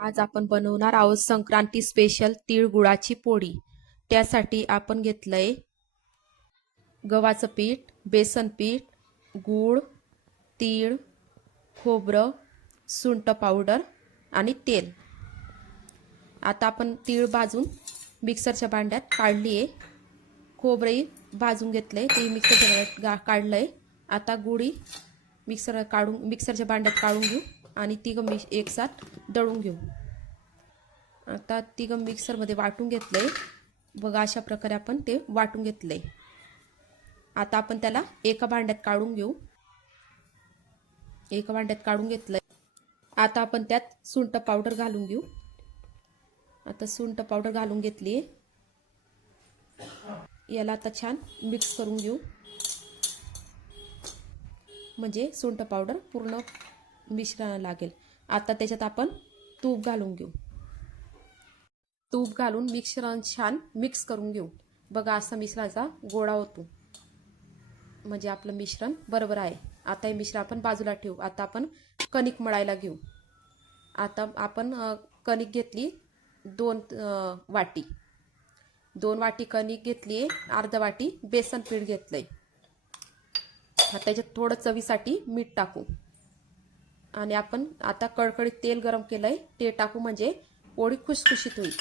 आज आपण बनवणार आहोत संक्रांती स्पेशल तीळ गुळाची पोळी. त्यासाठी आपण घेतलंय गव्हाचं पीठ, बेसन पीठ, गूळ, तीळ, खोबरं, सुंठ पावडर आणि तेल. आता आपण तीळ भाजून मिक्सरच्या भांड्यात काढली आहे. खोबरंही भाजून घेतलंय, ते मिक्सरच्या भांड्यात काढलंय. आता गुळी मिक्सरच्या भांड्यात काढून घेऊ आणि तिघं एकसाथ दळून घेऊ. आता तिघं मिक्सरमध्ये वाटून घेतलंय. बघा अशा प्रकारे आपण ते वाटून घेतलंय. आता आपण त्याला एका भांड्यात काढून घेऊ. एका भांड्यात काढून घेतलंय. आता आपण त्यात सुंठ पावडर घालून घेऊ. आता सुंठ पावडर घालून घेतली. याला आता छान मिक्स करून घेऊ, म्हणजे सुंठ पावडर पूर्ण मिश्रणाला लागेल. आता त्याच्यात आपण तूप घालून घेऊ. तूप घालून मिश्रण छान मिक्स करून घेऊ. बघा असा मिश्रणाचा गोळा होतो, म्हणजे आपलं मिश्रण बरोबर आहे. आता हे मिश्रण आपण बाजूला ठेवू. आता आपण कणिक मळायला घेऊ. आता आपण कणिक घेतली 2 वाटी. 2 वाटी कणिक घेतली. अर्धा वाटी बेसन पीठ घेतलंय. त्याच्यात थोडं चवीसाठी मीठ टाकू आणि आपण आता कडकडीत तेल गरम केलंय, ते टाकू म्हणजे पोळी खुसखुशीत होईल.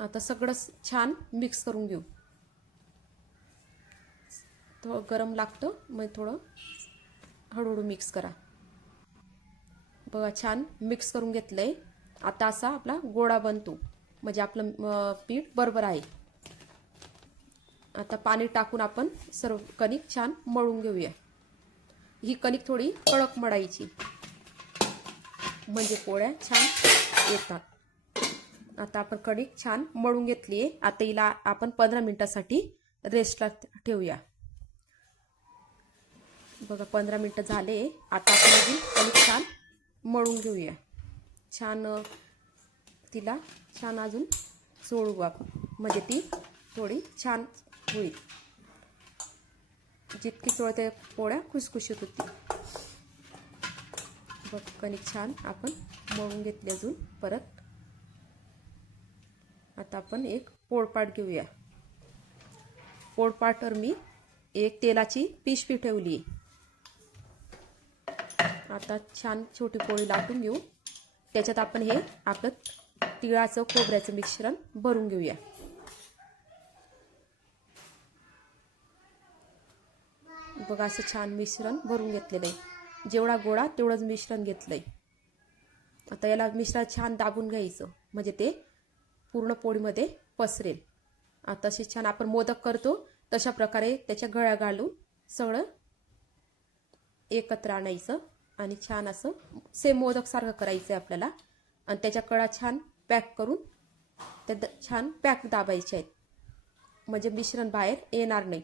आता सगळं छान मिक्स करून घेऊ. थोडं गरम लागतं, मग थोडं हळूहळू मिक्स करा. बघा छान मिक्स करून घेतलंय. आता असा आपला गोळा बनतो, म्हणजे आपलं पीठ बरोबर आहे. आता पाणी टाकून आपण सर्व कणिक छान मळून घेऊया. ही कणिक थोडी कडक मळायची, म्हणजे पोळ्या छान येतात. आता आपण कणिक छान मळून घेतली आहे. आता हिला आपण 15 मिनिटासाठी रेस्टला ठेवूया. बघा 15 मिनिटं झाले. आता आपण अजून कणिक छान मळून घेऊया. तिला छान अजून चोळू आपण, म्हणजे ती थोडी छान होईल. जितकी चोळते पोळ्या खुसखुशीत होती. बघ कणिक छान आपण मळून घेतली अजून परत. आता आपण एक पोळपाट घेऊया. पोळपाटावर मी एक तेलाची पिशवी ठेवली. आता छान छोटी पोळी लाटून घेऊ. त्याच्यात आपण हे आपलं तिळाचं खोबऱ्याचं मिश्रण भरून घेऊया. बघा असं छान मिश्रण भरून घेतलेलं आहे. जेवढा गोळा तेवढंच मिश्रण घेतलंय. आता याला मिश्रण छान दाबून घ्यायचं, म्हणजे ते पूर्ण पोळीमध्ये पसरेल. आता असे छान आपण मोदक करतो तशा प्रकारे त्याच्या गळ्या घालून सगळं एकत्र आणायचं आणि छान असं सेम मोदक सारखं करायचं आहे आपल्याला. आणि त्याच्या कळा छान पॅक करून त्या छान पॅक दाबायचे आहेत, म्हणजे मिश्रण बाहेर येणार नाही.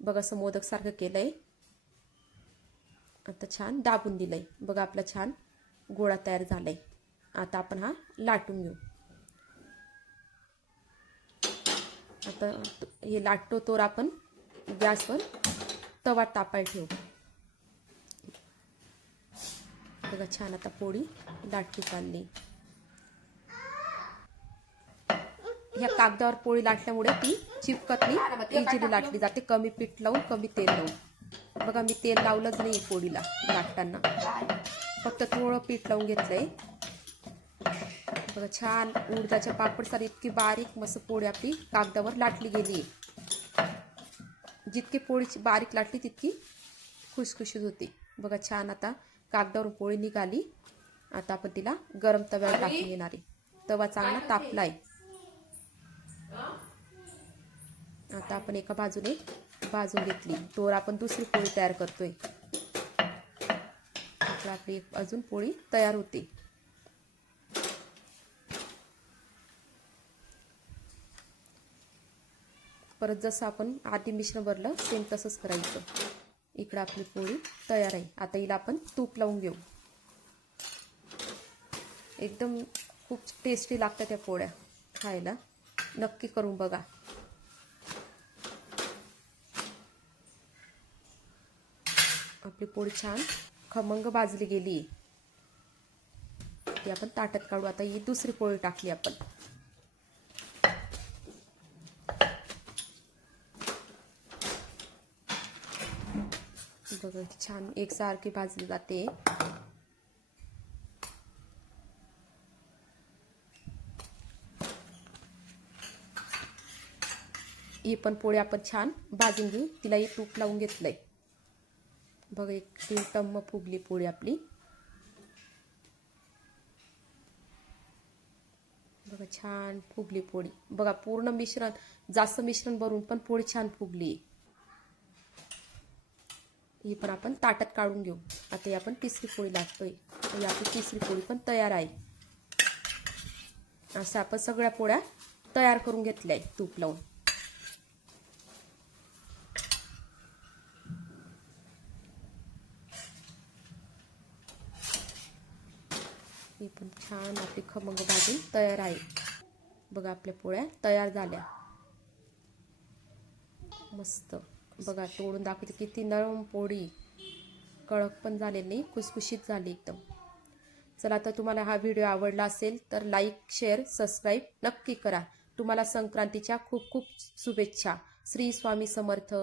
बघा असं मोदक सारखं केलंय. आता छान दाबून दिलंय. बघा आपला छान गोळा तयार झालाय. आता आपण हा लाटून घेऊ. आता हे लाटतो तर आपण गॅसवर तवा तापायला ठेवू. बघा छान आता पोळी लाटली चालली. ह्या कागदावर पोळी लाटल्यामुळे ती चिपकत नाही, इझिली लाटली जाते. कमी पीठ लावून कमी तेल लावून. बघा मी तेल लावलंच नाही पोळीला लाटताना, फक्त थोडं पीठ लावून घेतलंय. बघा छान उडदाच्या पापडसारी इतकी बारीक मस्त पोळी आपली कागदावर लाटली गेली. जितकी पोळी बारीक लाटली तितकी खुसखुशीत होती. बघा छान आता कागदावर पोळी निघाली. आता आपण तिला गरम तव्यावर टाकून घेणार आहे. तवा चांगला तापलाय. आता आपण एका बाजूने भाजून घेतली, तोवर आपण दुसरी पोळी तयार करतोय. आता आपली अजून पोळी तयार होते. परत जसं आपण आधी मिश्रण भरलं सेम तसंच करायचं. इकडं आपली पोळी तयार आहे. आता हिला आपण तूप लावून घेऊ. एकदम खूप टेस्टी लागतात त्या पोळ्या खायला. नक्की करून बघा. आपली पोळी छान खमंग भाजली गेली. ती आपण ताटात काढू. आता ही दुसरी पोळी टाकली आपण. बघा छान एकसारखी भाजली जाते. ही पण पोळी आपण छान भाजून घेऊ. तिलाही तूप लावून घेतलंय. बघा एक टम्म फुगली पोळी आपली. बघा छान फुगली पोळी. बघा पूर्ण मिश्रण, जास्त मिश्रण भरून पण पोळी छान फुगली. ही पण आपण ताटात काढून घेऊ. आता ही आपण तिसरी पोळी लाटतोय. ही आपली तिसरी पोळी पण तयार आहे. असं आपण सगळ्या पोळ्या तयार करून घेतल्या आहे तूप लावून. ही पण छान आपली खमंग भाजून तयार आहे. बघा आपल्या पोळ्या तयार झाल्या. मस्त. बघा तोडून दाखवते किती नरम पोळी, कडक पण झालेली नाही, खुसखुशीत झाली एकदम. चला तर तुम्हाला हा व्हिडिओ आवडला असेल तर लाईक, शेअर, सबस्क्राईब नक्की करा. तुम्हाला संक्रांतीच्या खूप खूप शुभेच्छा. श्री स्वामी समर्थ.